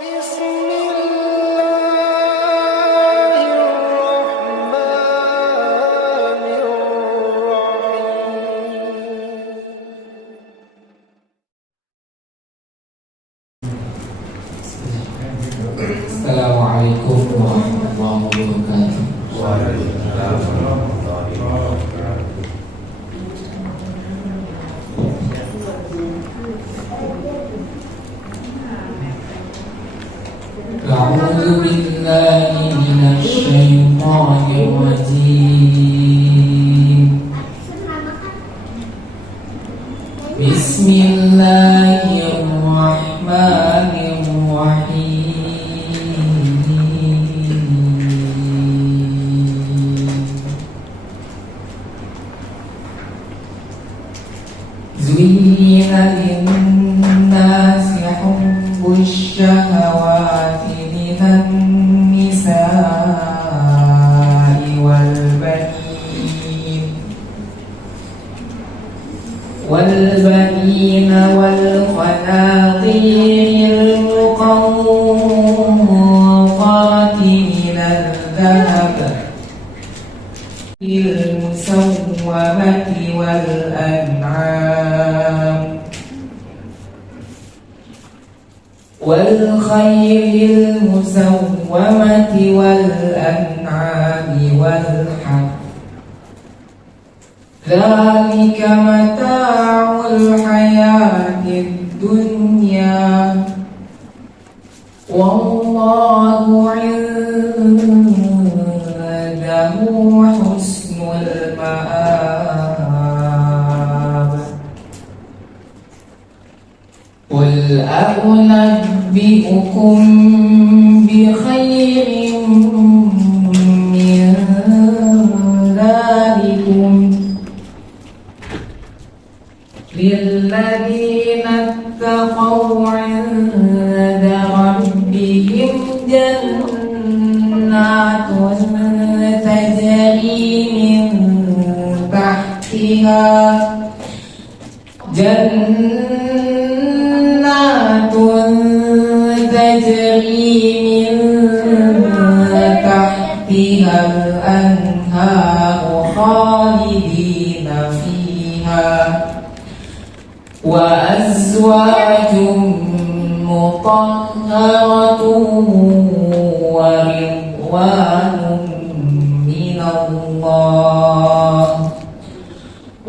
Assalamualaikum warahmatullahi wabarakatuh. Waalaikumsalam warahmatullahi wabarakatuh. A'udzu billahi minasy syaithanir rajim. Bismillahirrahmanirrahim. Zuyyina lin-nasi hubbus syahawati minan nisa'i wal banin wal qanatiril muqantarati minal dhahab musawwamati wal an'am wal khayril musawwamati wal an'ami wal harth. Dzalika mata'ul hayatid dunya wallahu 'indahu husnul ma'ab. Qul a'unabbi'ukum bi khairin min dzalikum lilladzina ittaqaw 'inda rabbihim jannatun tajri min tahtiha al-anharu khalidina fiha wa azwajun mutahharatun wa ridwanun minallah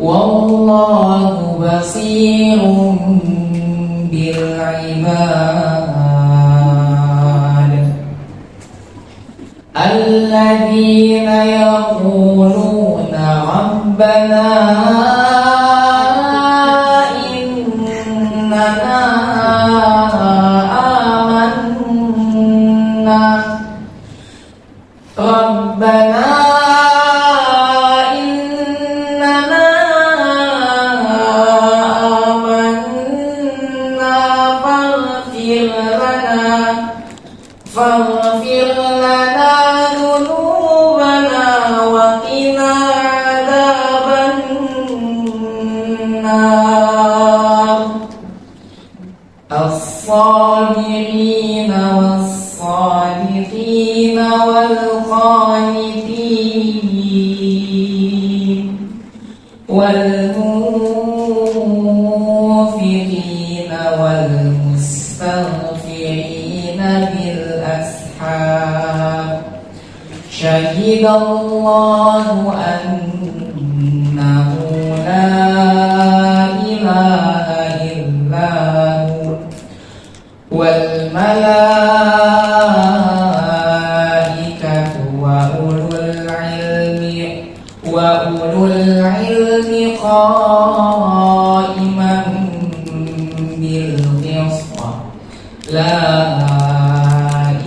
wallahu basirun bil ibad. Alladzina yaquluna rabbana innana amanna rabbana faghfir lana dhunubana wa qina adzaban nar. As-sabirina was-sadiqina wal-qanitin wal-munfiqina wal-mustaghfirina bil ashab. Syahidallahu annahu la ilaha illahu wal malaikatu wa ulul ilmi qa'iman bil qist. La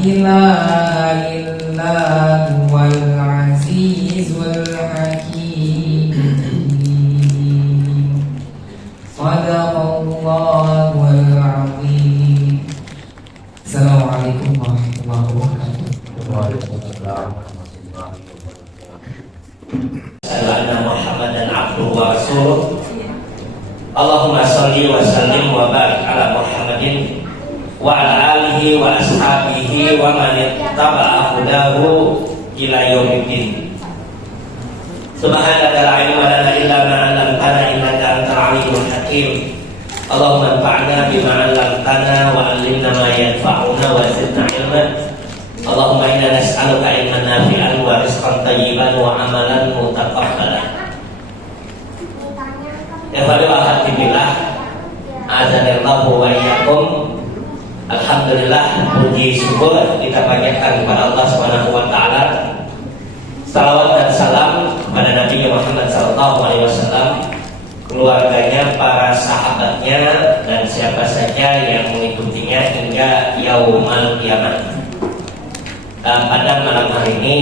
ilaha illa huwal azizul hakim. Sadaqallahul azim. Assalamualaikum warahmatullahi wabarakatuh. Waalaikumsalam warahmatullahi wabarakatuh. Sayyidina Muhammadan abduhu wa rasuluh. Allahumma shalli wa sallim wa barik ala Muhammadin wa ala alihi alihi wa ashabihi wa man ittaba'a hudahu ila yaumiddin. Subhanaka la ilma lana illa ma 'allamtana innaka antal alimul hakim. Allahumma anfa'na bima 'allamtana wa 'allimna ma yanfa'una wa zidna ilman. Allahumma inna nas'aluka ilman nafi'an wa rizqan thayyiban wa amalan mutaqabbalan. Ya alhamdulillah, azanillahu wa iyyakum. Alhamdulillah, puji syukur kita panjatkan kepada Allah Subhanahu wa taala. Salawat dan salam kepada Nabi Muhammad sallallahu alaihi wasallam, keluarganya, para sahabatnya, dan siapa saja yang mengikutinya hingga yaumul kiamat. Pada malam hari ini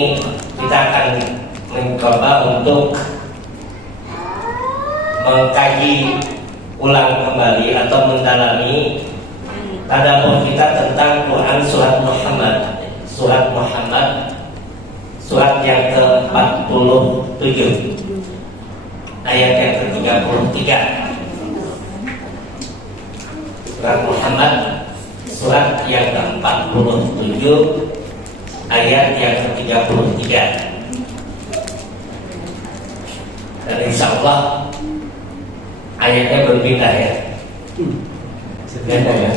kita akan mencoba untuk mengkaji ulang kembali atau mendalami tadabbur kita tentang Quran surat Muhammad. Surat yang ke-47 ayat yang ke-33. Surat Muhammad, surat yang ke-47 ayat yang ke-33. Dan insya Allah ayatnya berbeda ya. Beda ya.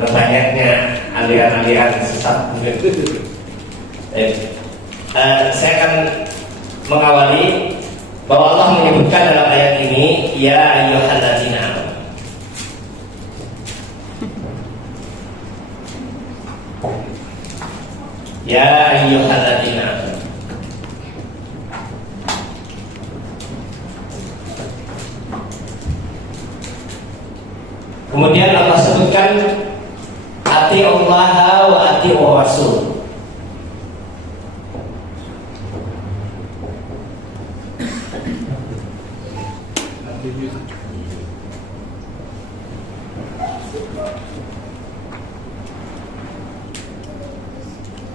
Banyaknya aliran-aliran sesat. Saya akan mengawali bahwa Allah menyebutkan dalam ayat ini, ya ayyuhalladzina amanu. Ya ayyuhalladzina amanu. Kemudian Allah sebutkan atiullaha wa atiur rasul.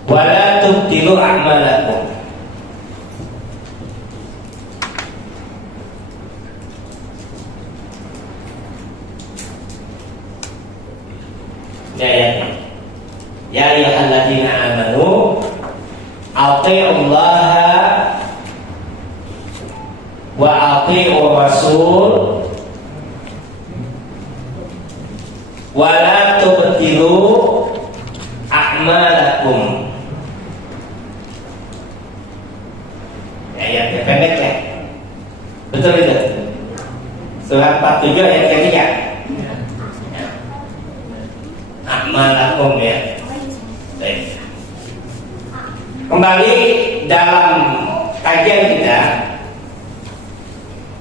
Wala tubtilu a'malakum. Ya ayyuhalladzina amanu athi'ullaha wa athi'ur rasul wa la tubtilu a'malakum. Ayat pendek ya. Betul itu. Surat 47 ayat ketiga. A'malakum ya. Baik. Kembali dalam kajian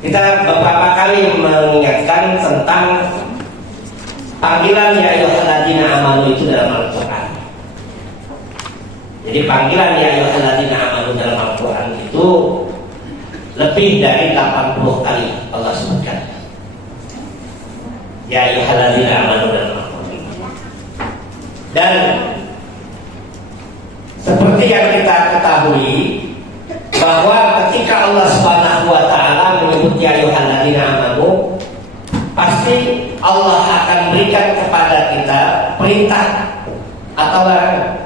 kita beberapa kali mengingatkan tentang panggilan ya ayyuhalladzina amanu itu dalam Al-Quran. Jadi panggilan ya ayyuhalladzina amanu dalam Al-Quran itu lebih dari 80 kali Allah sebutkan ya ayyuhalladzina amanu dalam Al-Quran. Dan seperti yang kita ketahui bahwa ketika Allah Subhanahu wa taala menyebut ya ayyuhalladzina amanu, pasti Allah akan berikan kepada kita perintah atau larangan.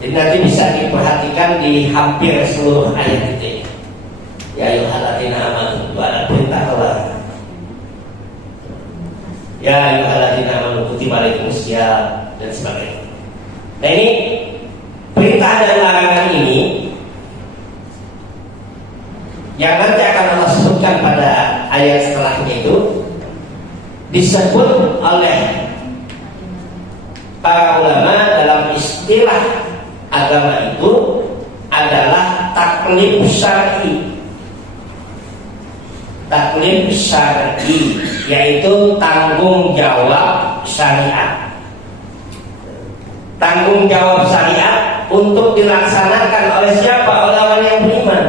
Jadi nanti bisa diperhatikan di hampir seluruh ayat itu. Ya ayyuhalladzina amanu, itu ada perintah atau larangan. Ya ayyuhalladzina amanu kutiba alaikumusiyam dan sebagainya. Nah ini perintah dan larangan ini yang nanti akan Allah sebutkan pada ayat setelahnya itu disebut oleh para ulama dalam istilah agama itu adalah taklif syar'i. Taklif syar'i yaitu tanggung jawab syariat. Tanggung jawab syariat untuk dilaksanakan oleh siapa? Oleh orang yang beriman.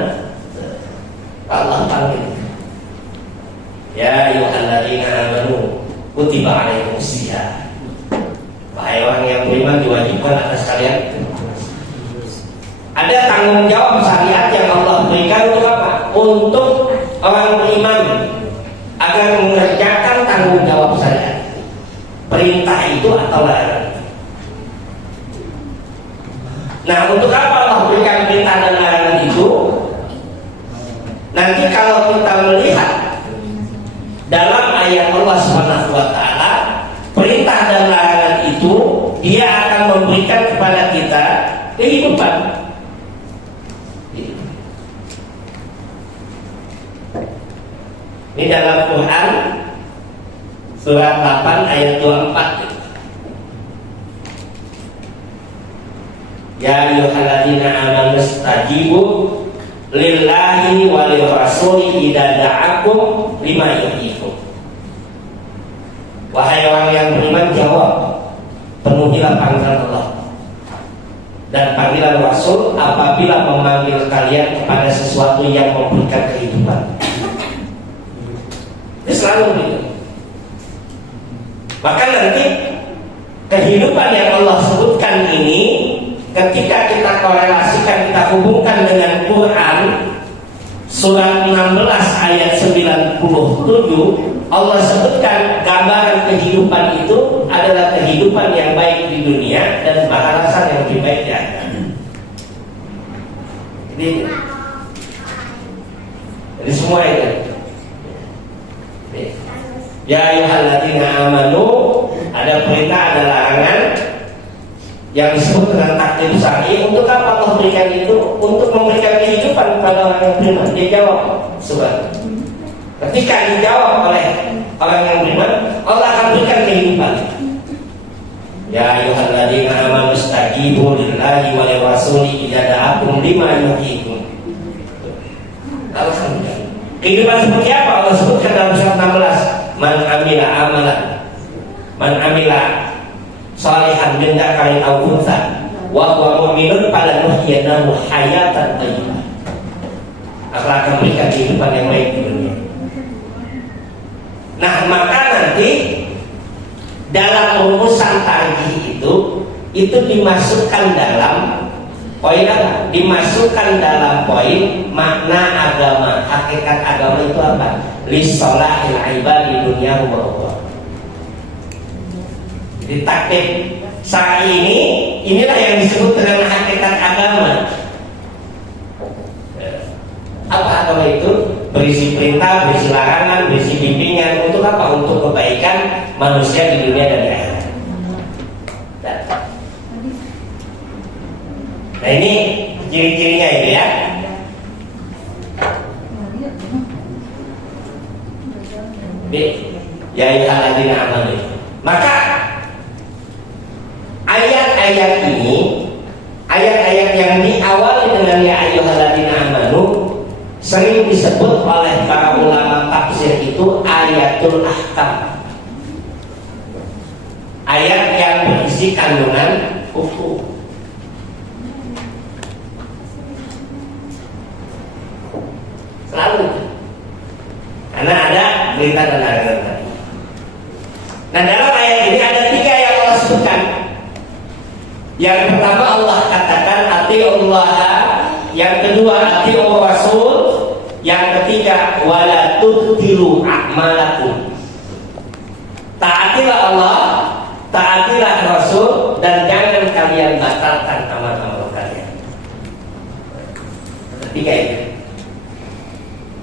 Allah panggil. Ya ayyuhalladzina amanu kutiba alaikumusiyam. Wahai orang yang beriman, diwajibkan atas kalian. Ada tanggung jawab syariat yang Allah berikan untuk apa? Untuk orang beriman agar mengerjakan tanggung jawab syariat. perintah itu atau larangan. Nah, untuk apa Allah berikan perintah dan larangan itu? Nanti kalau kita melihat dalam ayat Allah Subhanahu wa taala, perintah dan larangan itu dia akan memberikan kepada kita kehidupan. Ini dalam Quran surat 8 ayat 24. Ya ayyuhalladzina amanu istajibu lillahi wa lirrasuli idza da'akum lima yuhyikum. Wahai orang yang beriman, jawab, penuhilah panggilan Allah dan panggilan Rasul apabila memanggil kalian kepada sesuatu yang memberikan kehidupan. Ini selalu begitu. Maka nanti kehidupan yang Allah sebutkan ini, ketika kita korelasikan, kita hubungkan dengan Quran surat 16 ayat 97, Allah sebutkan gambaran kehidupan itu adalah kehidupan yang baik di dunia dan balasan yang lebih baik di akhirat. Jadi semua itu. Ya ayyuhalladzina amanu, ada perintah, ada larangan yang disebut dengan takdir syar'i. Untuk apa Allah berikan itu? Untuk memberikan kehidupan kepada orang yang beriman. Dia jawab subhan. Ketika dijawab oleh orang yang beriman, Allah akan berikan kehidupan. Ya ayyuhalladzina amanu istajibu lillahi wa lirrasuli idza da'akum lima yuhyikum. Alhamdulillah. Kehidupan seperti apa Allah sebutkan dalam surat 16? Man amila amalan, man amila salihan min dzakarin aw untha wa huwa mu'minun falanuhyiyannahu hayatan thayyibah. Allah akan berikan kehidupan yang baik di dunia. Nah, maka nanti dalam rumusan tarjih itu dimasukkan dalam poin apa? Dimasukkan dalam poin makna agama, hakikat agama itu apa? Lisolahil ibadi dunia wa ukhra. Jadi takdir syar'i ini, inilah yang disebut dengan hakikat agama. Apa agama itu? Berisi perintah, berisi larangan, berisi bimbingan. Untuk apa? Untuk kebaikan manusia di dunia dan di akhirat. Nah, ini ciri-cirinya itu ya. Ya ayyuhalladzina amanu. Maka ayat-ayat ini, ayat-ayat yang diawali dengan ya ayyuhalladzina amanu, sering disebut oleh para ulama tafsir itu ayatul ahkam. Ayat yang berisi kandungan hukum. Selalu. Karena ada berita dan larangan tadi. Nah, dalam ayat ini ada 3 yang Allah sebutkan. Yang pertama Allah katakan atiullah, yang kedua atiur rasul, yang ketiga wala tubtilu a'malakum. Taatilah Allah, taatilah Rasul, dan jangan kalian batalkan amal-amal kalian. Ketiga itu.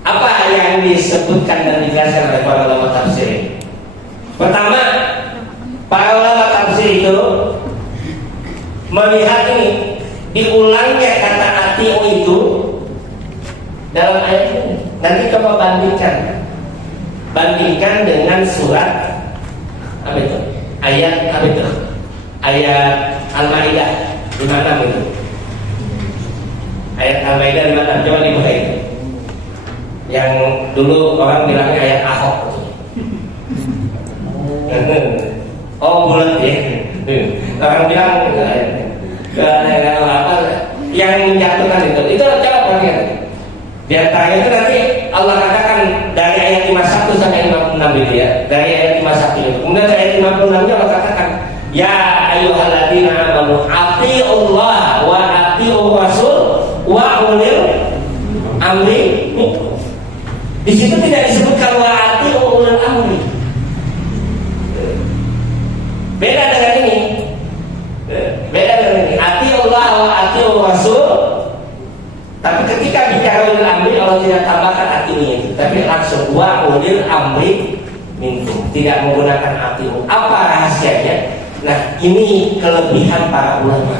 Apa yang disebutkan dan dijelaskan oleh para ulama tafsir ini? Pertama, para ulama tafsir itu melihat ini diulangnya kata atiu itu dalam ayat ini. Nanti coba bandingkan dengan surat apa itu? Ayat apa itu? Ayat Al-Maidah 56 itu. Ayat Al-Maidah 56, coba dibuka itu. Yang dulu orang bilangnya ayat Ahok. Oh, bulat ya. Orang bilang apa yang menjatuhkan itu coba orangnya. Di antaranya itu nanti Allah katakan dari ayat 51 sampai 56 itu ya. Dari ayat 51 itu. Kemudian dari ayat 56 nya Allah katakan, ya ayyuhalladzina amanu atiullah wa atiur rasul wa ulil amri minkum. Di situ tidak disebutkan wa atiur ulil amri. ketika bicara ulil amri Allah tidak tambahkan artinya itu, tapi langsung wa ulil amri minkum, tidak menggunakan artimu. Apa rahasianya? Nah, ini kelebihan para ulama.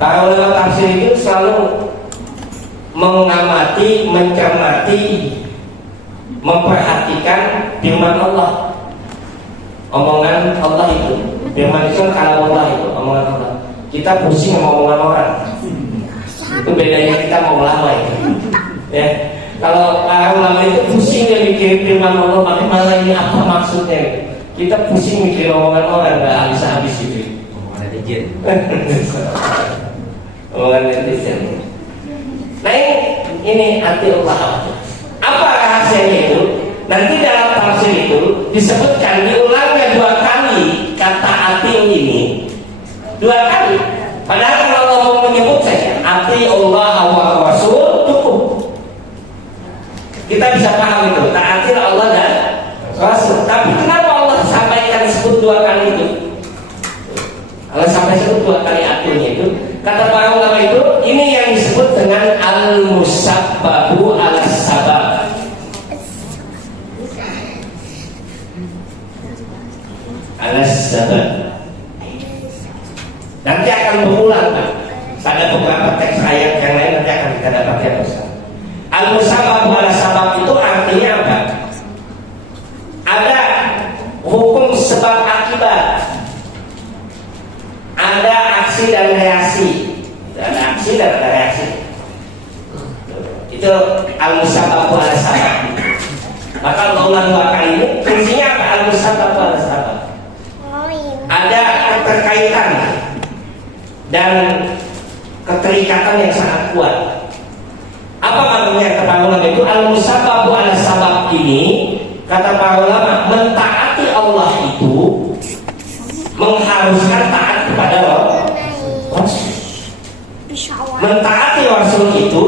Para ulama tafsir itu selalu mengamati, mencermati, memperhatikan firman Allah. Omongan Allah itu, firman itu kalau Allah itu, omongan Allah. Kita pusing sama omongan orang. Itu bedanya kita mau ulama itu. Ya. Kalau para ulama itu pusing dia mikir firman Allah, bagaimana ini apa maksudnya? Kita pusing mikir omongan orang, nggak habis-habis itu. Omongan netizen. Omongan netizen. Nah ini arti Allah. Apa rahasianya itu? Nanti dalam tafsir itu disebutkan diulangnya 2 kali kata atiu ini, 2 kali. Padahal kalau Allah mau menyebut saja ati Allah wa Rasul cukup. Kita bisa paham itu, taati Allah dan Rasul. Tapi kenapa Allah sampaikan sebut 2 kali itu? Allah sampai sebut 2 kali atinya itu, kata para ulama itu, ini yang disebut dengan al-musabbabu ala-sabab. Ala-sabab. Nanti akan berulang Pak. Pada beberapa teks ayat yang lain nanti akan kita dapatkan bersama. Al-musabbabu ala-sabab itu artinya apa? Ada hukum sebab akibat, ada aksi dan reaksi, ada aksi dan ada reaksi. Itu al-musabbabu ala-sabab. Maka Allah ulang 2 kali ini fungsinya apa? Al-musabbabu ala-sabab. Ada keterkaitan dan keterikatan yang sangat kuat. Apa maknanya kata para ulama itu? Al-musabbabu ala-sabab ini, kata para ulama, mentaati Allah itu mengharuskan taat kepada Rasul. Mentaati Rasul itu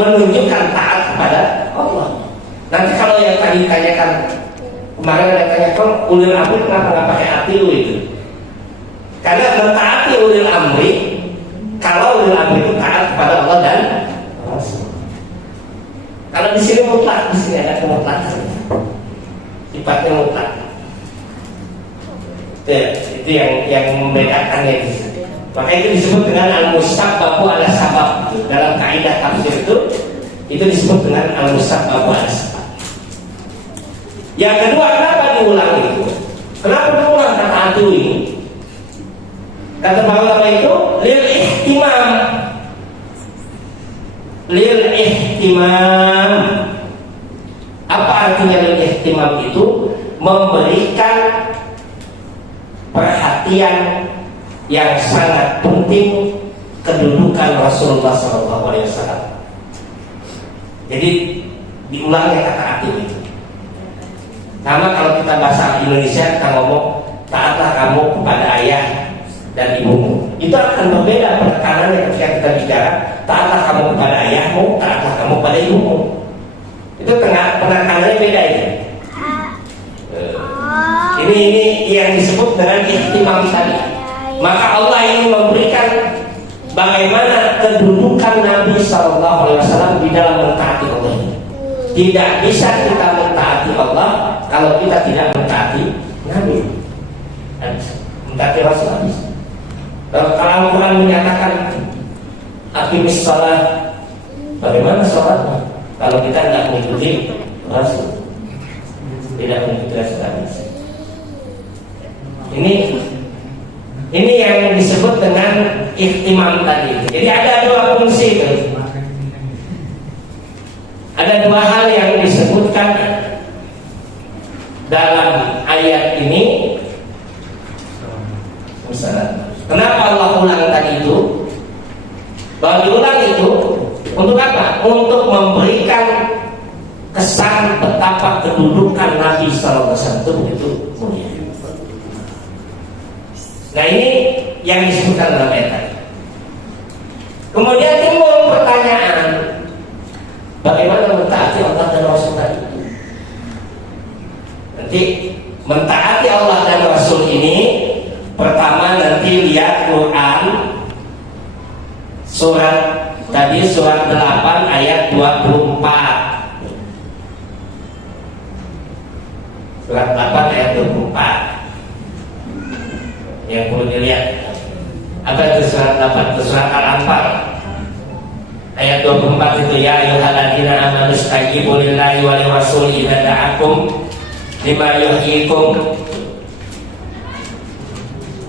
menunjukkan taat kepada Allah. Nanti kalau yang tadi tanyakan kemarin ada tanyakan ulil amri kenapa nggak pakai atiu itu? Karena mentaati ulil amri, kalau ulil amri itu taat kepada Allah dan Rasul. Kalau di sini mutlak, di sini ada kemutlakan, sifatnya mutlak. Itu yang membedakannya di sini. Maka itu disebut dengan al-musabbabu ala-sabab. Dalam kaidah tafsir itu disebut dengan al-musabbabu ala-sabab. Yang kedua, kenapa diulang itu? Kenapa diulang kata atu ini? Kata para ulama itu lil ihtimam. Lil ihtimam. Apa artinya lil ihtimam itu? Memberikan perhatian yang sangat penting kedudukan Rasulullah SAW. Jadi diulangnya kata ati itu. Sama kalau kita bahasa Indonesia kita ngomong taatlah kamu kepada ayah dan ibumu. Itu akan berbeda penekanannya ketika kita bicara taatlah kamu kepada ayahmu, taatlah kamu kepada ibumu. Itu penekanannya beda itu. Ini yang disebut dengan ihtimam tadi. Maka Allah ingin memberikan bagaimana kedudukan Nabi SAW di dalam mentaati Allah. Tidak bisa kita mentaati Allah kalau kita tidak mentaati Nabi. Mentaati Rasul habis. Kalau Al-Quran menyatakan aqimis shalah, bagaimana sholatnya kalau kita tidak mengikuti Rasul, tidak mengikuti Rasul habis. Ini yang disebut dengan ihtimam tadi. Jadi ada 2 fungsi itu. Ada 2 hal yang disebutkan dalam ayat ini. Misalnya, kenapa Allah ulang tadi itu? Bahwa diulang itu untuk apa? Untuk memberikan kesan betapa kedudukan Nabi SAW itu mulia. Nah ini yang disebutkan dalam ayat tadi. Kemudian timbul pertanyaan, bagaimana mentaati Allah dan Rasul tadi? Nanti mentaati Allah dan Rasul ini, pertama nanti lihat Quran surat Tadi surat 8 ayat 24. Surat 8 ayat 24. Yang perlu dilihat. Apa itu surat 8? Itu surat Al-Anfal. Ayat 24 itu, ya ayyuhalladzina amanu istajibu lillahi wa lirrasul idza da'akum lima yuhyikum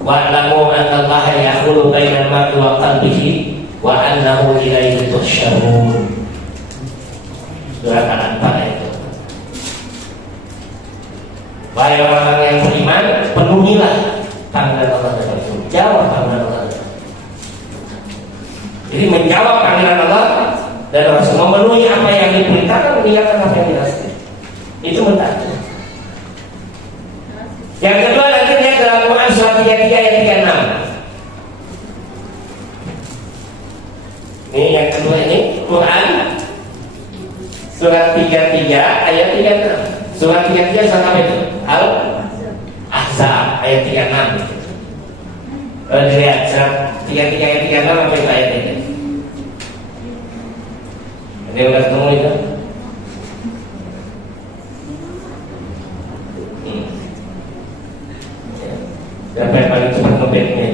wa'lamu anna Allaha yahulu bainal mar'i wa qalbihi wa annahu ilaihi tuhsyarun. Surat Al-Anfal itu. Wahai orang-orang yang beriman, penuhilah panggilan Allah dan Rasul. Jawab panggilan Allah. Jadi menjawab panggilan Allah dan Rasul, memenuhi apa yang diperintahkan, meninggalkan apa yang dilarang. Itu mentah. Yang kedua nanti lihat dalam Quran surat 33 ayat 36. Ini yang kedua, ini Quran surat 33 ayat 36. Surat 33 surat apa itu? Al-Ahzab ayat 36. Lihat surat 33 ayat 36 apa itu ayat ini? Ada udah ketemu itu? Siapa yang paling cepat ngebetnya?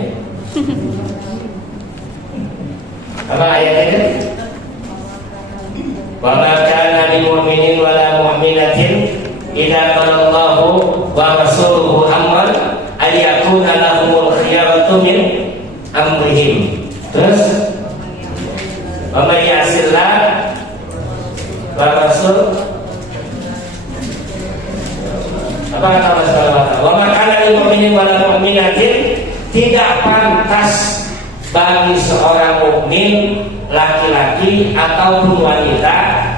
Apa ayatnya? Wa ma kana lil mu'minin wa la mu'minatin idza qala Allahu wa rasuluhu amran ay yakuna lahumul khiyaratu min amrihim. Terus wa may ya'sillah wa rasul, apa kata Rasulullah? Wa ma kana lil mu'minin wa la mu'minatin, tidak pantas bagi seorang mukmin laki-laki ataupun wanita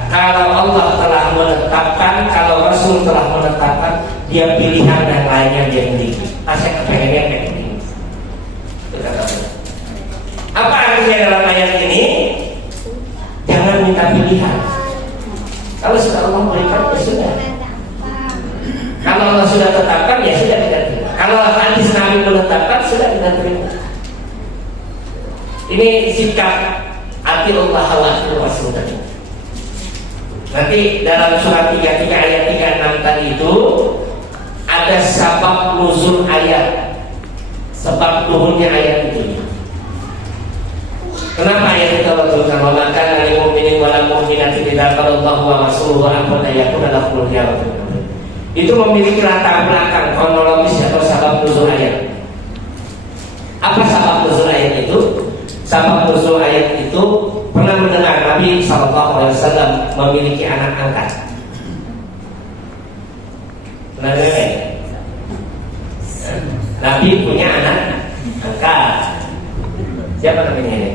kalau Allah telah menetapkan, kalau Rasul telah menetapkan dia pilihan dan lainnya dia miliki. Saya kepengennya kayak begini. Apa artinya dalam ayat ini? Jangan minta pilihan. Kalau sudah Allah berikan, ya sudah. Kalau Allah sudah tetapkan, ya sudah kita terima. Kalau hadis Nabi menetapkan, sudah kita terima. Ini sikap atiullah wa rasul tadi. Nanti dalam surat 33 ayat 36 tadi itu ada sebab nuzul ayat, sebab turunnya ayat itu. Kenapa ayat itu turunkan? Wa ma kana lil mu'minin wa lil mu'minati idza qala Allahu wa rasuluhu amran ay yakuna lahumul khiyaratu. Itu memiliki latar belakang kronologis atau sebab nuzul ayat. Apa sebab nuzul ayat itu? Sebab nuzul ayat itu, pernah mendengar Nabi SAW memiliki anak angkat. Pernah dengar? Nabi punya anak angkat. Siapa namanya ini?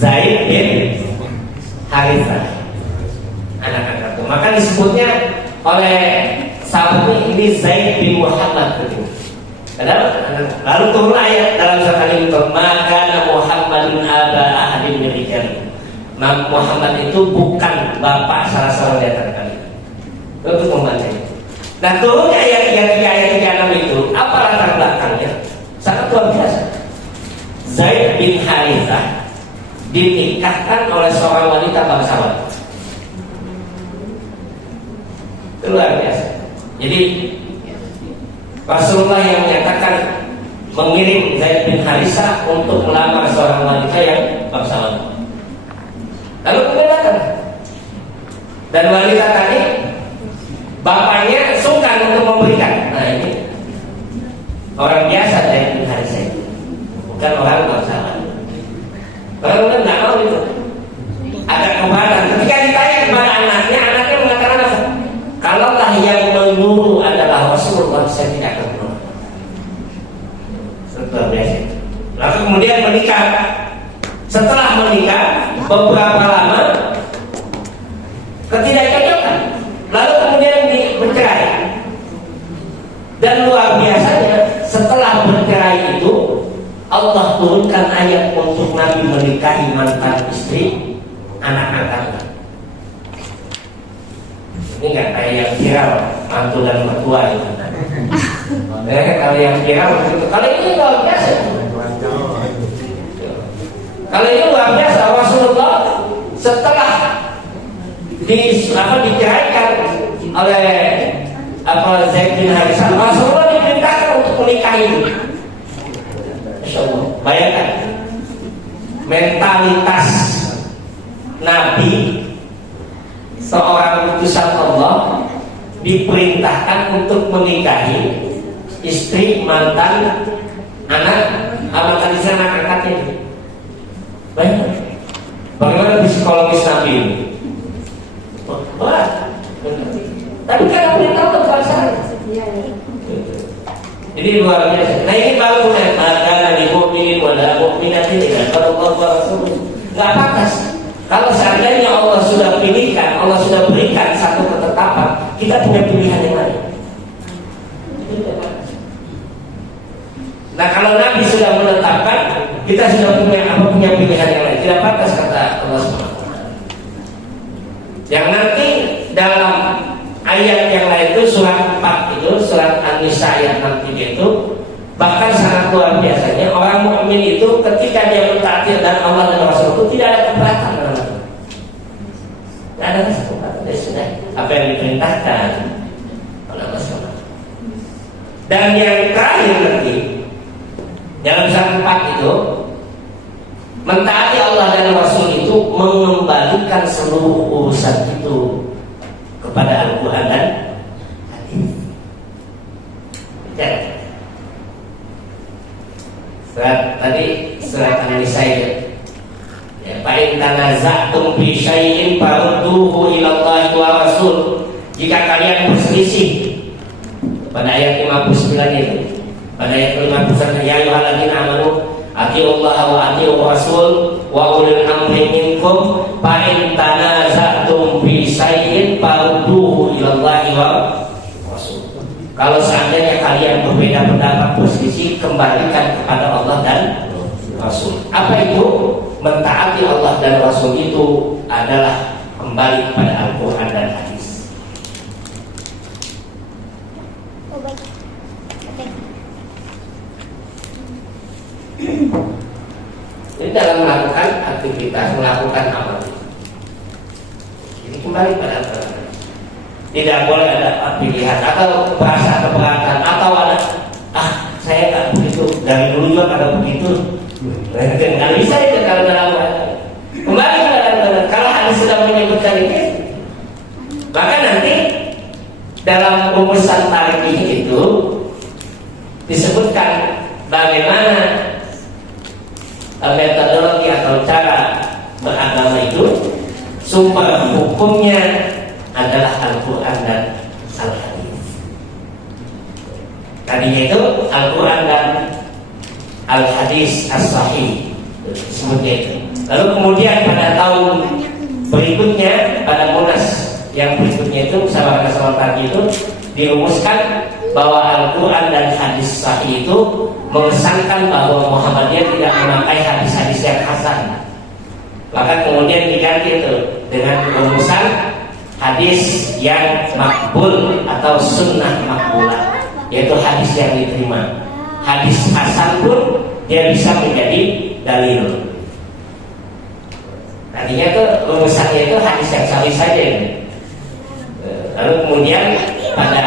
Zaid bin Harithah, anak angkat. Maka disebutnya oleh sahabat ini Zaid bin Muhammad. Lalu turun ayat dalam surat Al-Imran, maka Muhammadun aba ahadin min rijalikum. Muhammad itu bukan bapak salah seorang di antara kalian. Untuk membaca. Nah, turunnya ayat 33 ayat 36 itu apa latar belakangnya? Sangat luar biasa. Zaid bin Harithah dinikahkan oleh seorang wanita bangsawan. Itu luar biasa. Jadi Rasulullah yang menyatakan mengirim Zaid bin Harithah untuk melamar seorang wanita yang bangsawan. Lalu kemudian datang, dan wanita tadi bapaknya sungkan untuk memberikan. Nah, ini orang biasa Zaid bin Harithah itu, bukan orang bangsawan. Orang udah nggak mau itu. Ada kebaran. Ketika ditanya kepada anaknya mengatakan apa? Kalaulah yang menyuruh adalah Rasulullah, saya tidak akan menolak. Setelah biasa. Lalu kemudian menikah. Setelah menikah beberapa lama ketidakcocokan. Lalu kemudian bercerai. Dan luar biasanya setelah bercerai itu Allah turunkan ayat untuk Nabi menikahi mantan istri anak angkatnya. Ini nggak kayak yang viral mantu dan mertua itu. Kalau yang viral itu, kalau ini luar biasa. Kalau ini luar biasa, Rasulullah setelah diceraikan oleh Zaid bin Harithah, Rasulullah diperintahkan untuk menikahi. Masya Allah, bayangkan mentalitas Nabi, seorang utusan Allah diperintahkan untuk menikahi istri, mantan, anak, anak angkatnya. Bayangkan bagaimana psikologis Nabi ini. Wah, tapi kan perintah untuk pelaksanaan. Ini luar biasa. Nah ini baru karena di mukminin wala mukminatin dengan kalau Allah wa Rasul nggak pantas. Kalau seandainya Allah sudah pilihkan, Allah sudah berikan satu ketetapan, kita punya pilihan yang lain. Nah kalau Nabi sudah menetapkan, kita sudah punya pilihan yang lain. Tidak pantas kata Allah SWT. Yang nanti dalam ayat yang lain itu surat 4 itu, surat An-Nisa ayat 63 itu, bahkan sangat luar biasanya orang mukmin itu ketika dia mentaati dan Allah dan Rasul itu tidak ada keberatan dalam itu. Tidak ada keberatan, dia sudah apa yang diperintahkan oleh Allah SWT. Dan yang terakhir nanti dalam surat 4 itu, mentaati Allah dan Rasul itu mengembalikan seluruh urusan itu kepada Al-Quran dan hadis. Ya. Surat An-Nisa ya. Fa in tanaza'tum fi syai'in farudduhu ila Allah wa Rasul. Jika kalian berselisih, pada ayat 59 itu, pada ayat 51, ya ayyuhalladzina amanu atiullaha wa atiur rasul wa ulil amri minkum fa in tanaza'tum fi syai'in farudduhu ila Allahi wa Rasul. Kalau seandainya kalian berbeda pendapat, berselisih, kembalikan kepada Allah dan Rasul. Apa itu? Mentaati Allah dan Rasul itu adalah kembali kepada Al-Quran dan hadis. Ini dalam melakukan aktivitas, melakukan amal. Ini kembali pada Al-Quran. Tidak boleh ada pilihan atau bahasa keberatan atau ada saya tak begitu, dari dulu juga ada begitu. Nggak bisa itu kalau dalam kembali pada Al-Quran. Kalau hadis sudah menyebutkan itu, maka nanti dalam rumusan tarikh itu disebutkan bagaimana metodologi atau cara beragama itu, sumber hukumnya adalah Al-Quran dan Al-Hadis. Tadinya itu Al-Quran dan Al-Hadis As-Sahih seperti itu. Lalu kemudian pada tahun berikutnya, pada Munas yang berikutnya itu, musyawarah tadi itu dirumuskan bahwa Al-Quran dan Hadis Sahih itu mengesankan bahwa Muhammadiyah tidak memakai hadis-hadis yang hasan. Maka kemudian diganti itu dengan rumusan hadis yang makbul atau sunnah makbulah, yaitu hadis yang diterima. Hadis hasan pun dia bisa menjadi dalil. Tadinya itu rumusannya itu hadis yang sahih saja. Lalu kemudian pada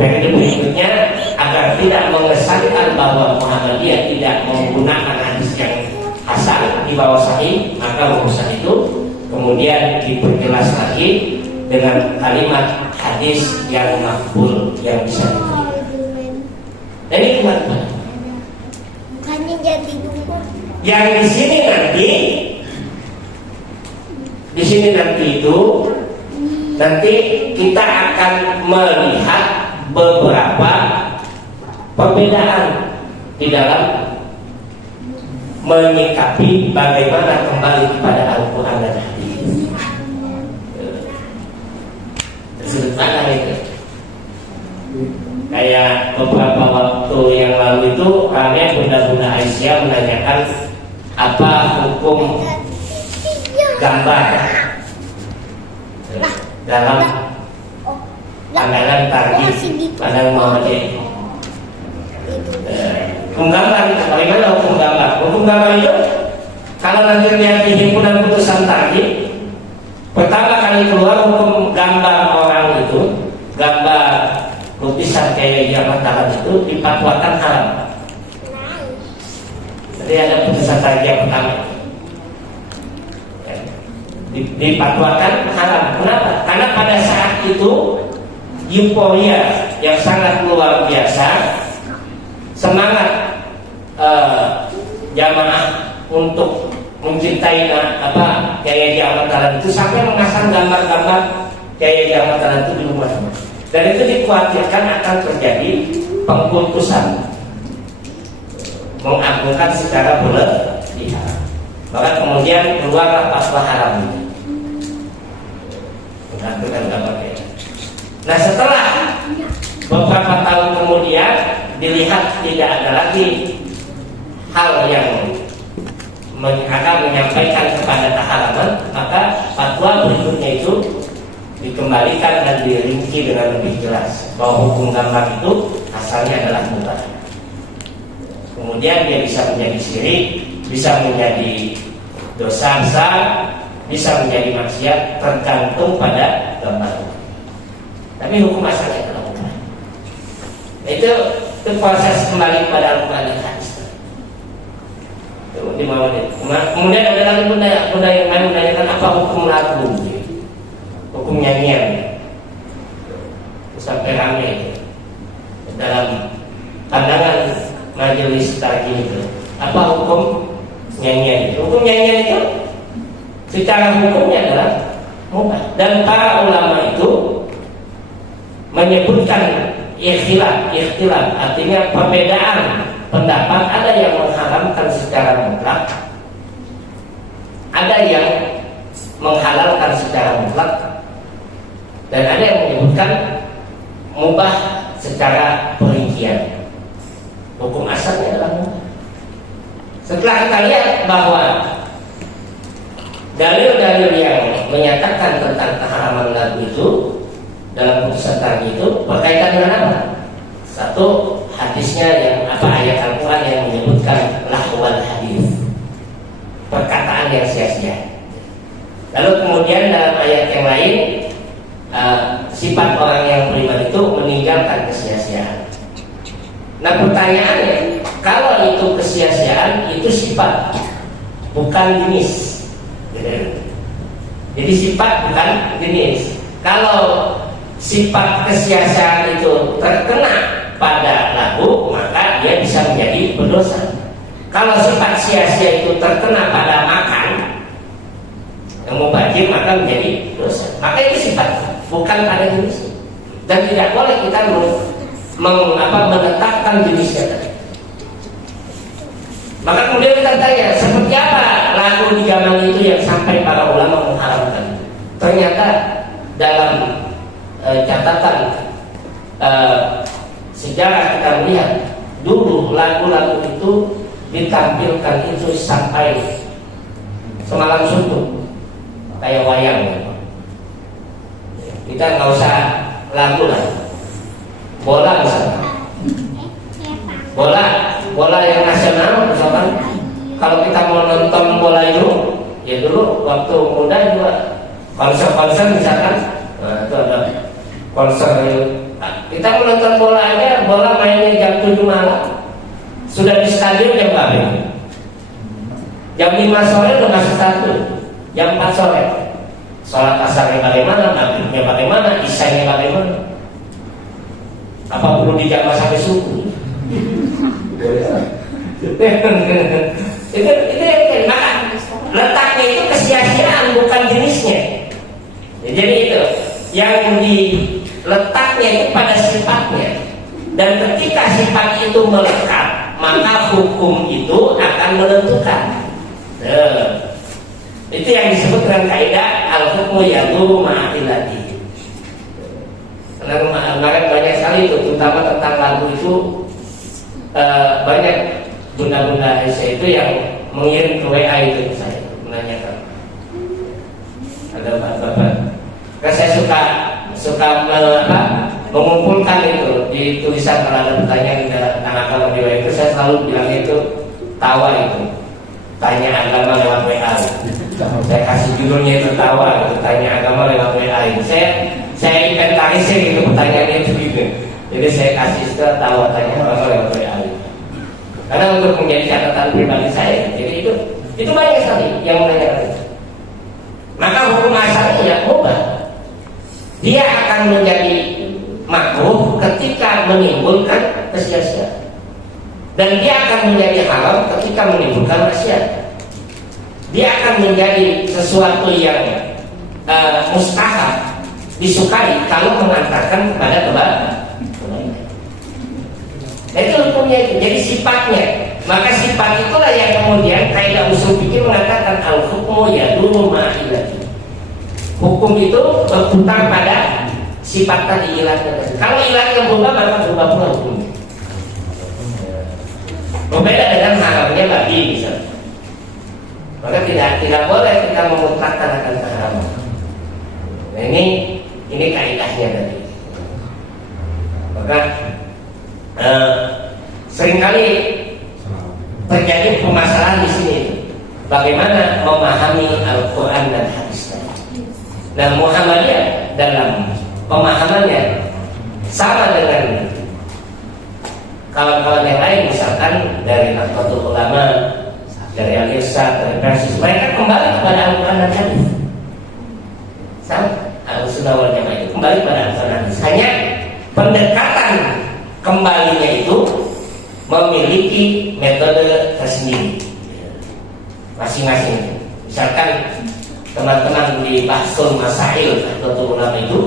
periode berikutnya, agar tidak mengesankan bahwa Muhammadiyah tidak menggunakan hadis yang hasan di bawah sahih, maka rumusan itu kemudian diperjelas lagi dengan kalimat hadis yang makbul, yang bisa diterima. Jadi gimana? Bukannya jadi dulu. Yang di sini nanti itu nanti kita akan melihat beberapa perbedaan di dalam menyikapi bagaimana kembali kepada Al-Quran dan hadis. Sederhana itu. Kayak beberapa waktu yang lalu itu ramai bunda-bunda Aisyah menanyakan apa hukum gambar dalam pandangan tarjih pandangan Muhammadiyah. Hukum gambar itu bagaimana hukum gambar? Hukum gambar itu kalau nanti lihat di himpunan putusan tadi, pertama kali keluar hukum gambar orang itu, gambar lukisan kayak Ahmad Dahlan itu dipatwakan haram. Jadi ada putusan tadi yang pertama dipatwakan haram. Kenapa? Karena pada saat itu euforia yang sangat luar biasa, semangat jamaah untuk mencintai Kiai Ahmad Dahlan itu sampai memasang gambar-gambar Kiai Ahmad Dahlan itu di rumah. Dan itu dikhawatirkan akan terjadi pengkultusan, mengagungkan secara berlebihan. Maka kemudian keluarlah fatwa haram ini. Mengagungkan gambar Kiai. Nah, setelah beberapa tahun kemudian dilihat tidak ada lagi hal yang akan menyampaikan kepada keharaman, maka fatwa berikutnya itu dikembalikan dan dirinci dengan lebih jelas bahwa hukum gambar itu asalnya adalah mubah. Kemudian dia bisa menjadi syirik, bisa menjadi dosa besar, bisa menjadi maksiat, tergantung pada gambar. Tapi hukum asalnya adalah mubah. Itu proses kembali kepada Al-Quran dan hadis. Kemudian ada lagi bunda yang lain menanyakan apa hukum lagu, hukum nyanyian, sampai ramai dalam pandangan majelis tarjih itu. Apa hukum nyanyian itu? Hukum nyanyian itu secara hukumnya adalah mubah, dan para ulama itu menyebutkan ikhtilaf artinya perbedaan pendapat. Ada yang mengharamkan secara mutlak, ada yang menghalalkan secara mutlak, dan ada yang menyebutkan mubah secara perincian. Hukum asalnya adalah mubah. Setelah kita lihat bahwa dalil-dalil yang menyatakan tentang keharaman lagu itu dalam putusan tadi itu berkaitan dengan apa? Satu, hadisnya yang ayat Al-Quran yang menyebutkan lahwal hadis, perkataan yang sia-sia. Lalu kemudian dalam ayat yang lain sifat orang yang beriman itu meninggalkan kesia-siaan. Nah, pertanyaannya, kalau itu kesia-siaan itu sifat, bukan jenis. Jadi sifat bukan jenis. Kalau sifat kesia-siaan itu terkena pada lagu, maka dia bisa menjadi berdosa. Kalau sifat sia-sia itu terkena pada makan yang mubazir, maka menjadi dosa. Maka itu sifat, bukan pada jenis. Dan tidak boleh kita menetapkan jenisnya. Maka kemudian kita tanya, seperti apa lagu di zaman itu yang sampai para ulama mengharamkan? Ternyata dalam catatan sejarah kita melihat dulu lagu-lagu itu ditampilkan itu sampai semalam suntuk, kayak wayang. Kita nggak usah lagu lah, bola misalnya, bola yang nasional misalkan. Kalau kita mau nonton bola itu, ya dulu waktu muda juga konser misalkan, itu ada konser. Kita menonton bola aja, bola mainnya jam 7 malam, sudah di stadion jam berapa? Jam 5 sore udah masuk satu, jam 4 sore. Sholat asarnya bagaimana, maghribnya bagaimana, isyanya bagaimana? Apa perlu dijaga sampai subuh? Itu maka letaknya itu kesia-siaan, bukan jenisnya. Jadi itu yang letaknya itu pada sifatnya, dan ketika sifat itu melekat, maka hukum itu akan menentukan. Itu yang disebut dengan kaidah al-hukmu yaduru ma'ilati. Karena kemarin banyak sekali itu, terutama tentang lagu itu, banyak bunda-bunda Aisyah itu yang mengirim ke WA itu ke saya menanyakan. Ada bapak, karena saya suka mengumpulkan itu di tulisan. Kalau ada pertanyaan tentang agama di WA itu, saya selalu bilang itu tawa itu. tanya agama lewat WA. Saya kasih judulnya itu tawa, tanya agama lewat WA. Saya inventarisir itu pertanyaannya itu gitu. Jadi saya kasih istilah tawa tanya agama lewat WA. Karena untuk menjadi catatan pribadi saya, jadi itu banyak sekali yang menanyakan. Maka hukum asalnya ya mubah. Dia akan menjadi makruh ketika menimbulkan kesia-siaan. Dan dia akan menjadi haram ketika menimbulkan maksiat. Dia akan menjadi sesuatu yang mustahab, disukai kalau mengantarkan kepada kebaikan. Nah, itu hukumnya itu. Jadi sifatnya. Maka sifat itulah yang kemudian kaidah usul fikih mengatakan al-hukmu yaduru ma'ilati. Hukum itu berputar pada sifat tadi ilatnya. Kalau ilatnya berubah maka berubah pula hukumnya. Berbeda dengan haramnya babi misalnya. Maka tidak boleh kita memutlakkan akan keharaman. Nah, ini kaidahnya tadi. Maka seringkali terjadi permasalahan di sini. Bagaimana memahami Al-Quran dan hadis tadi. Dan Muhammadiyah dalam pemahamannya sama dengan kawan-kawan yang lain, misalkan dari Nahdlatul Ulama, dari Al-Irsyad, dari Persis, mereka kembali kepada Al-Quran dan hadis. Sama Ahlussunnah wal Jamaah itu kembali kepada Al-Quran dan hadis. Hanya pendekatan kembalinya itu memiliki metode tersendiri masing-masing. Misalkan teman-teman di Bahsul Masail Nahdlatul Ulama itu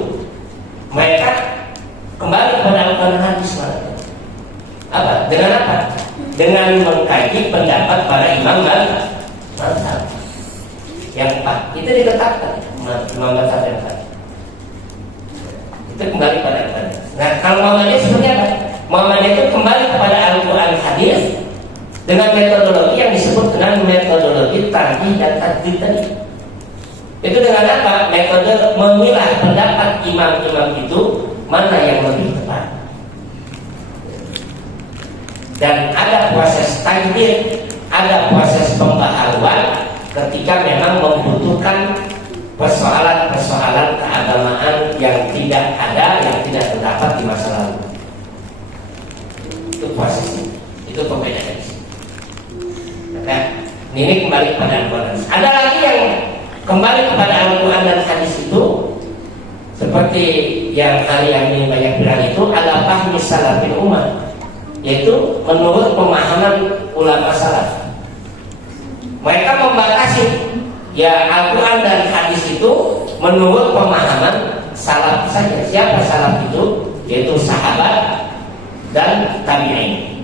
mereka kembali kepada Al-Quran dan hadis. Apa? Dengan apa? Dengan mengkaji pendapat para imam mazhab yang empat. Itu ditetapkan imam mazhab yang empat. Itu kembali pada Al-Quran. Nah, kalau Muhammadiyah seperti apa? Muhammadiyah itu kembali kepada Al-Quran hadis dengan metodologi yang disebut dengan metodologi tarjih dan tadjid tadi. Itu dengan apa? Metode memilah pendapat imam-imam itu mana yang lebih tepat. Dan ada proses tajdid, ada proses pembaharuan ketika memang membutuhkan persoalan-persoalan keagamaan yang tidak ada, yang tidak terdapat di masa lalu. Itu prosesnya, itu pembedaan. Maka ini kembali kepada Al-Quran. Ada lagi yang kembali kepada Al-Quran dan hadis itu, seperti yang hari ini banyak bilang itu adalah fahmi salafil ummah, yaitu menurut pemahaman ulama salaf. Mereka membatasi ya Al-Quran dan hadis itu menurut pemahaman salaf saja. Siapa salaf itu? Yaitu sahabat dan tabi'in.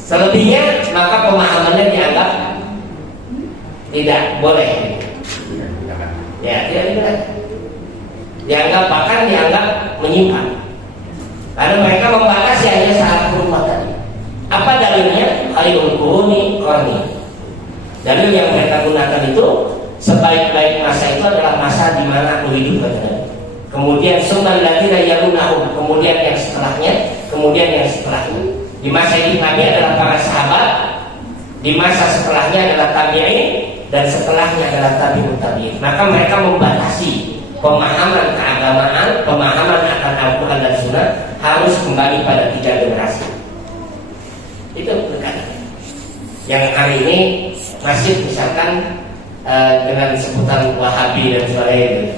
Selebihnya maka pemahamannya dianggap tidak boleh. Ya, tidak. Dianggap, bahkan dianggap menyimpang. Karena mereka membatasi hanya saat rumah tadi. Apa dalilnya? Khairul quruni qarni. Dalil yang mereka gunakan itu sebaik-baik masa itu adalah masa di mana aku hidup katanya. Kemudian summal ladzina yalunahum, kemudian yang setelahnya, kemudian yang setelahnya. Di masa hidup Nabi adalah para sahabat, di masa setelahnya adalah tabi'in, dan setelahnya adalah tabi'ut tabi'in. Maka mereka membatasi pemahaman keagamaan, pemahaman akan Al-Quran dan Sunnah harus kembali pada 3 generasi. Itu perkataan. Yang hari ini masih misalkan dengan sebutan Wahabi dan sebagainya.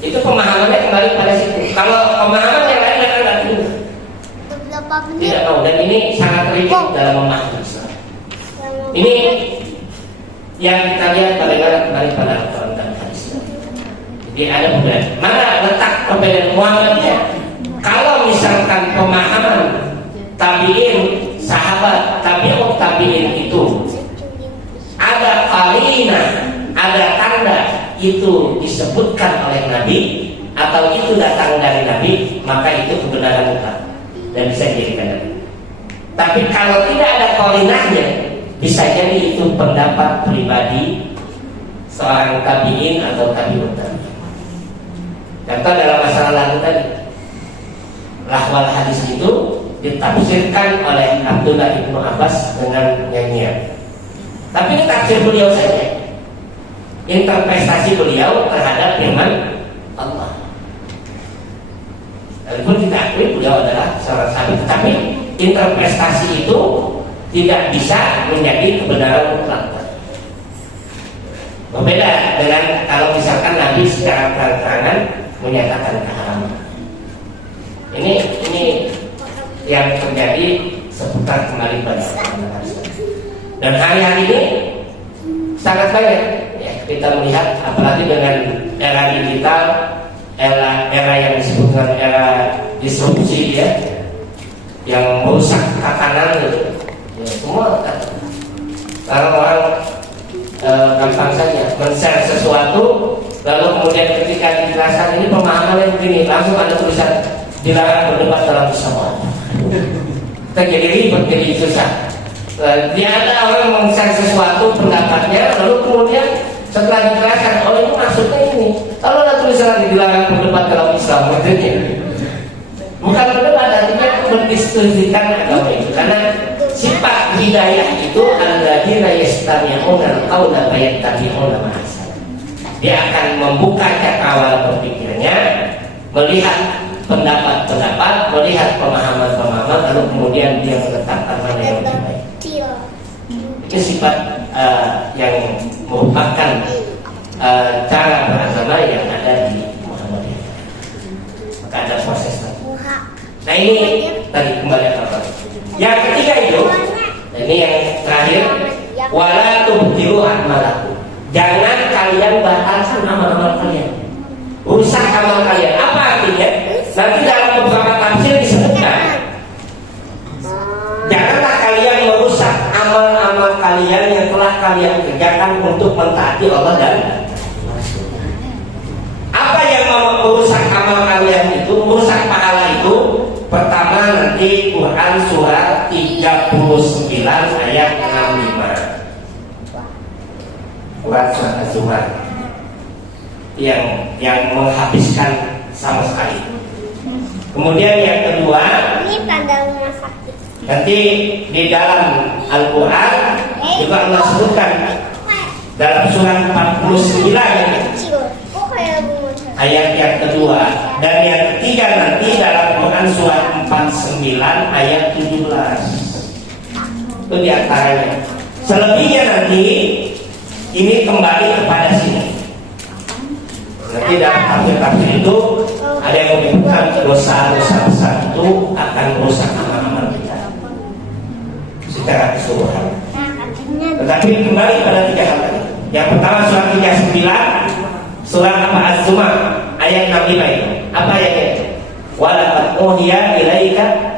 Itu pemahamannya kembali pada situ. Kalau pemahaman yang lain mereka nggak terima. Tidak tahu. Dan ini sangat rigid dalam memahami Islam. Ini yang kita lihat bagaimana kembali pada Al-Quran dan hadis. Jadi ada perbedaan. Mana letak perbedaan Muhammadiyah? Kalau misalkan pemahaman tabi'in, sahabat, tabi'ut tabi'in itu ada qarinah, ada tanda itu disebutkan oleh Nabi atau itu datang dari Nabi, maka itu kebenaran mutlak dan bisa dijadikan Nabi. Tapi kalau tidak ada qarinahnya, bisa jadi itu pendapat pribadi seorang tabi'in atau tabi'ut tabi'in. Contoh dalam masalah lalu tadi, lahwal hadis itu ditafsirkan oleh Abdullah ibnu Abbas dengan nyanyian. Tapi ini tafsir beliau saja, interpretasi beliau terhadap firman Allah. Walaupun kita akui beliau adalah seorang sahabat, tapi interpretasi itu tidak bisa menjadi kebenaran mutlak. Berbeda dengan kalau misalkan Nabi secara terang-terangan menyatakan keharaman. Ini yang terjadi seputar kembali pada Nabi. Dan hari-hari ini sangat banyak ya, kita melihat, apalagi dengan era digital, era yang disebut dengan era disrupsi ya, yang merusak tatanan gitu. Ya, semua orang-orang gampang saja men-share sesuatu, lalu kemudian ketika dijelaskan ini pemahamannya begini, langsung ada tulisan dilarang berdebat dalam musyawarah. Kita jadi ribet, jadi susah. Dia ada orang meng-share sesuatu pendapatnya, lalu kemudian setelah dijelaskan, oh ini maksudnya ini, lalu ada tulisan dilarang berdebat dalam Islam, maksudnya bukan berdebat, artinya mendiskusikan agama itu. Karena sifat hidayah itu alladzina yastami'una al-qawla fayattabi'una ma ahsana. Dia akan membuka cakrawala berpikirnya, melihat pendapat-pendapat, melihat pemahaman-pemahaman, lalu kemudian dia menetapkan mana yang lebih baik. Itu sifat yang merupakan cara beragama yang ada di Muhammadiyah. Maka ada proses lagi. Nah ini tadi kembali ke apa? Yang ketiga itu, ini yang terakhir, wala tubtilu a'malakum. Jangan kalian batalkan amal-amal kalian, rusak amal kalian. Apa artinya? Nanti dalam beberapa tafsir disebutkan, janganlah kalian merusak amal-amal kalian yang telah kalian kerjakan untuk mentaati Allah dan Rasul. Apa yang merusak amal kalian itu, merusak pahala itu? Pertama nanti Quran surat 39 ayat 65. Quran surat Az-Zumar yang menghabiskan sama sekali. Kemudian yang kedua, ini tanda rumah sakit. nanti di dalam Al-Quran juga Allah sebutkan dalam surat 49 ayat yang kedua, dan yang ketiga nanti dalam Quran surat 49 ayat 17. Itu diantaranya. Selebihnya nanti ini kembali kepada sini. Nanti dalam tafsir itu ada yang menyebutkan dosa-dosa besar itu akan merusak amal-amal kita secara keseluruhan. Tetapi kembali pada tiga hal tadi. Yang pertama surat 39, surat Az-Zumar ayat 65 itu. Apa ayatnya? Wa laqad uhiya ilaika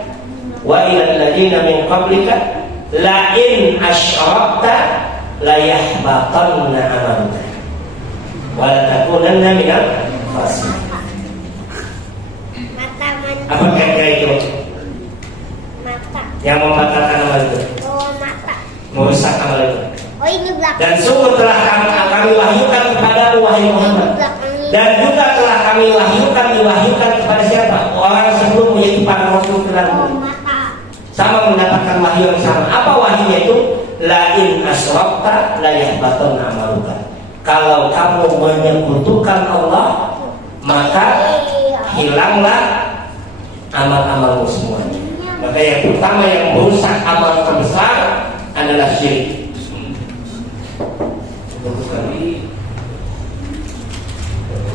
wa ilal ladzina min qablika la in asyrakta la yahbatanna amaluka wa la takunanna minal khasirin. Apa kira-kira itu? Mata. Yang membatalkan amal itu, Mata. merusak amal itu. Oh ini belakang. Dan sungguh telah kami wahyukan kepada wahai Muhammad. Dan juga telah kami diwahyukan kepada siapa? Orang sebelum yaitu para rasul terdahulu. Sama mendapatkan wahyu yang sama. Apa wahyunya itu? La in asyrakta la yahbatanna amaluka. Kalau kamu menyekutukan Allah, maka hilanglah amal-amalmu semuanya. Maka yang pertama yang merusak amal terbesar adalah syirik.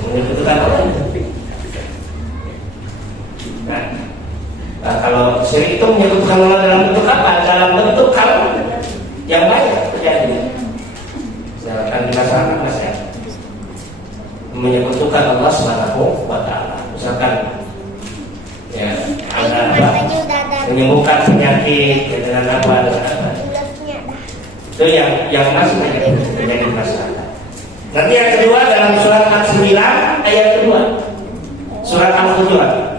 Menyekutukan Allah. Nah, kalau syirik itu menyekutukan Allah dalam bentuk apa? Dalam bentuk hal yang banyak terjadi. Misalkan di masyarakat menyekutukan Allah Subhanahu wa Ta'ala. Misalkan ya, ada apa? Menyembuhkan penyakit dengan apa? Itu yang masuk menjadi masalah. Nanti yang kedua dalam surat 49 ayat kedua, surat Al-Hujurat.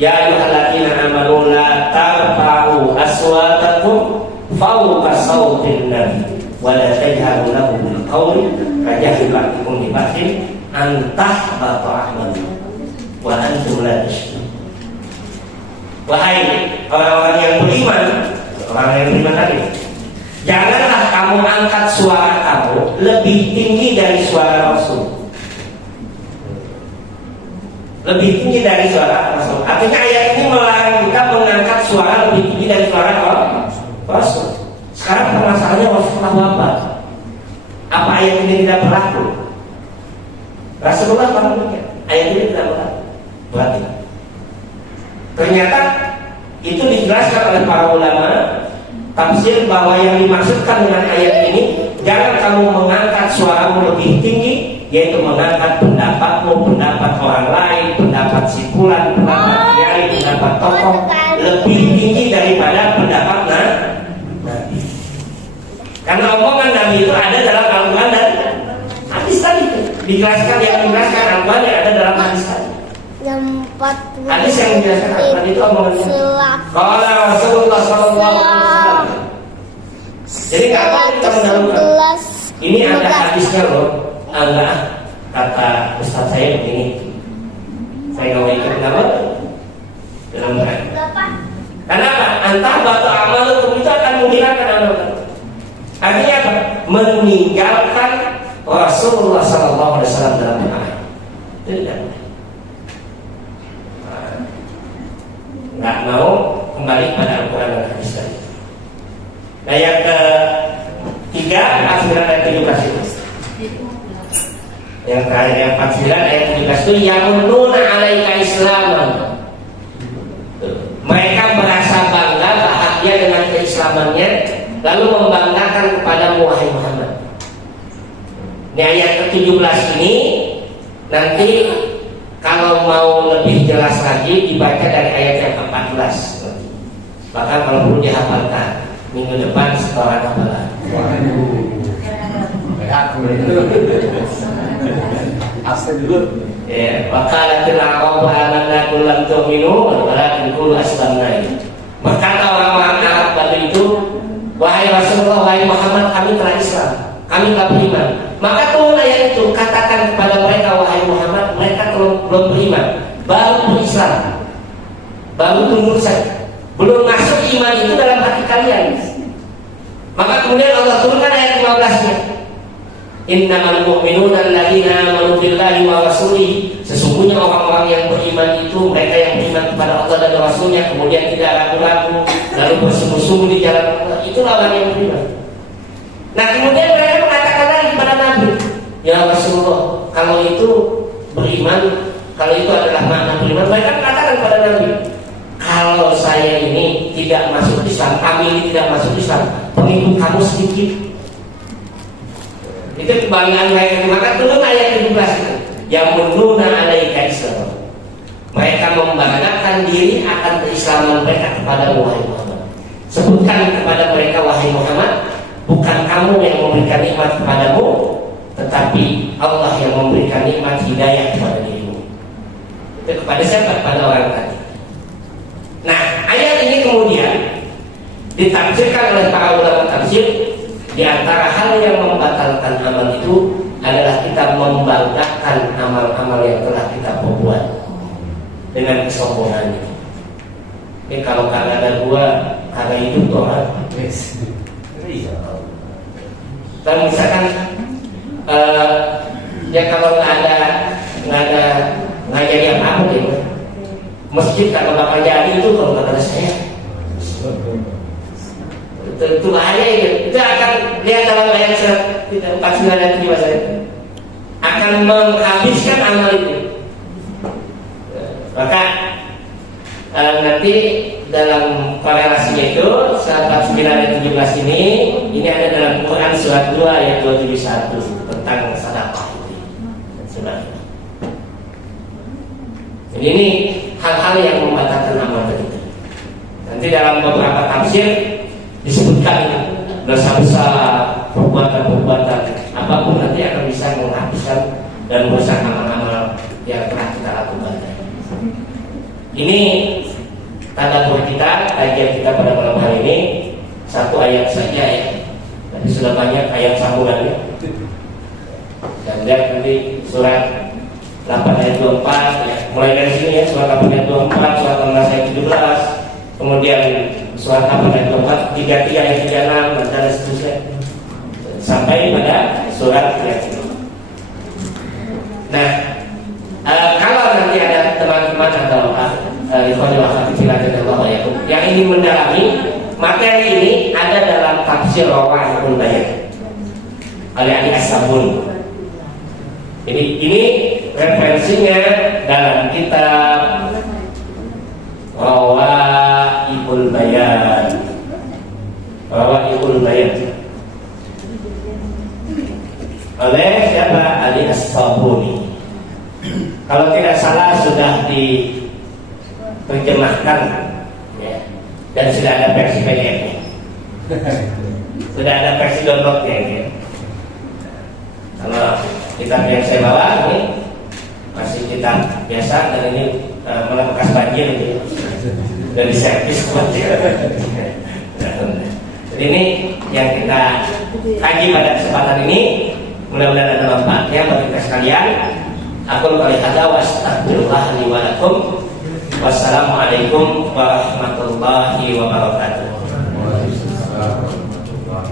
Ya ayyuhalladzina amanu la tarfa'u aswatakum fawqa sawtin nabi wa la tajharu lahu bil qawli kajahri ba'dikum li ba'din an tahbata a'malukum wa antum la tashkurun. Wahai orang-orang yang beriman, orang yang beriman tadi, Janganlah kamu angkat suara kamu lebih tinggi dari suara Rasul. Lebih tinggi dari suara Rasul. Artinya ayat ini melarang kita mengangkat suara lebih tinggi dari suara Rasul. Sekarang permasalahannya Rasulullah wafat. Apa ayat ini tidak berlaku? Rasulullah wafat. Ayat ini tidak berlaku. Berarti ternyata itu dijelaskan oleh para ulama tafsir bahwa yang dimaksudkan dengan ayat ini, jangan kamu mengangkat suaramu lebih tinggi, yaitu mengangkat pendapatmu, pendapat orang lain, pendapat simpulan, pendapat kiai, pendapat tokoh lebih tinggi daripada pendapat Nabi. Karena omongan Nabi itu ada dalam Al-Quran dan hadis tadi dijelaskan, yang menjelaskan Al-Quran yang ada dalam hadis tadi. Hadis yang menjelaskan Al-Quran itu omongannya. Kalau Rasulullah SAW. Jadi nggak apa kita mendahulukan. Ini ada hadisnya loh. Enggak, kata Ustaz saya begini. Saya nggak mau ikut nama dalam mereka. Kenapa? Antah batu amal itu akan menghilangkan amal. Artinya apa? Meninggalkan Rasulullah SAW dalam ayat. Tidak. Nggak mau kembali pada Al-Quran dan hadis tadi. Nah yang ketiga, 49 ayat 17 itu. Yang terakhir, yang 49 ayat 17 itu yamununa alaika islaman. Mereka merasa bangga, bahagia dengan keislamannya, lalu membanggakan kepadamu wahai Muhammad. Ini ayat ke-17 ini nanti kalau mau lebih jelas lagi dibaca dari ayat yang ke-14. Bahkan kalau perlu dihafalkan minggu depan setoran hafalan. Asal dulu. Ya, waqalatil a'rabu amanna qul lam tu'minu walakin qulu aslamna. Berkata orang-orang Arab pada itu, wahai Rasulullah, wahai Muhammad, kami telah Islam, kami telah beriman. Maka turun ayat itu, katakan kepada mereka, wahai Muhammad, mereka belum beriman, baru berislam, baru tunduk saja, belum masuk iman itu dalam hati kalian. Maka kemudian Allah turunkan ayat 15-nya. Innamal mu'minuna alladzina amanu billahi wa rasulihi. Sesungguhnya orang-orang yang beriman itu mereka yang beriman kepada Allah dan Rasulnya, kemudian tidak ragu-ragu, lalu bersungguh-sungguh di jalan Allah. Itulah orang yang beriman. Nah kemudian mereka mengatakan lagi kepada Nabi, ya Rasulullah, kalau itu beriman, kalau itu adalah makna beriman, mereka mengatakan kepada Nabi, kalau saya ini tidak masuk Islam, kami ini tidak masuk Islam, pengikut kamu sedikit. Itu kebanggaan mereka. Maka turun ayat 17 itu, yamununa alaika Islam. Mereka membanggakan diri akan keislaman mereka kepada wahai Muhammad. Sebutkan kepada mereka, wahai Muhammad, bukan kamu yang memberikan nikmat kepadamu, tetapi Allah yang memberikan nikmat hidayah kepada dirimu. Itu kepada siapa? Kepada orang tadi. Nah, ayat ini kemudian ditafsirkan oleh para ulama tafsir. Di antara hal yang membatalkan amal itu adalah kita membanggakan amal-amal yang telah kita perbuat dengan kesombongan itu. Ini kalau karena ada gua, karena itu Tuhan. Dan misalkan ya kalau nggak jadi apa-apa deh. Masjid kalau bakal jadi itu kalau kata saya. Tentu aja itu akan lihat dalam ayat 49 ayat 7 akan menghabiskan amal itu. Maka nanti dalam korelasinya itu 49 ayat 17 ini ada dalam Quran surat 2 ayat 271 tentang sedekah itu. Jadi ini hal-hal yang membatalkan amal itu. Nanti dalam beberapa tafsir disebutkan dosa besar, perbuatan-perbuatan apapun nanti akan bisa menghabiskan dan merusak amal-amal yang telah kita lakukan. Ini tanda buat kita, kajian kita pada malam hari ini satu ayat saja ya. Tapi sudah banyak ayat sambungannya. Dan lihat nanti surat 8 ayat 24 ya. Mulai dari sini ya, surat 8 ayat 24, surat 16 ayat 17, kemudian surat apa dan tempat 33 ayat 36 dan seterusnya sampai pada surat Yasin. Nah, kalau nanti ada teman-teman atau yang ingin mendalami materi ini, ada dalam tafsir Rawahul Bayan oleh Ali As-Sabuni. Ini referensinya dalam kitab Rawahul Bayan. Rawahul Bayan oleh siapa? Ali As-Sabuni. Kalau tidak salah sudah diterjemahkan ya, dan sudah ada versi PDF-nya. Sudah ada versi download-nya ya. Kalau kitab yang saya bawa ini masih kitab biasa dan ini bekas banjir gitu. Dari servis Jadi ini yang kita kaji pada kesempatan ini. Mudah-mudahan ada manfaatnya bagi kita sekalian. Aku qouli hadza wa astaghfirullah li wa lakum. Wassalamualaikum warahmatullahi wabarakatuh. Waalaikumsalam warahmatullahi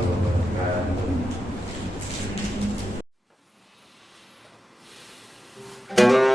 wabarakatuh.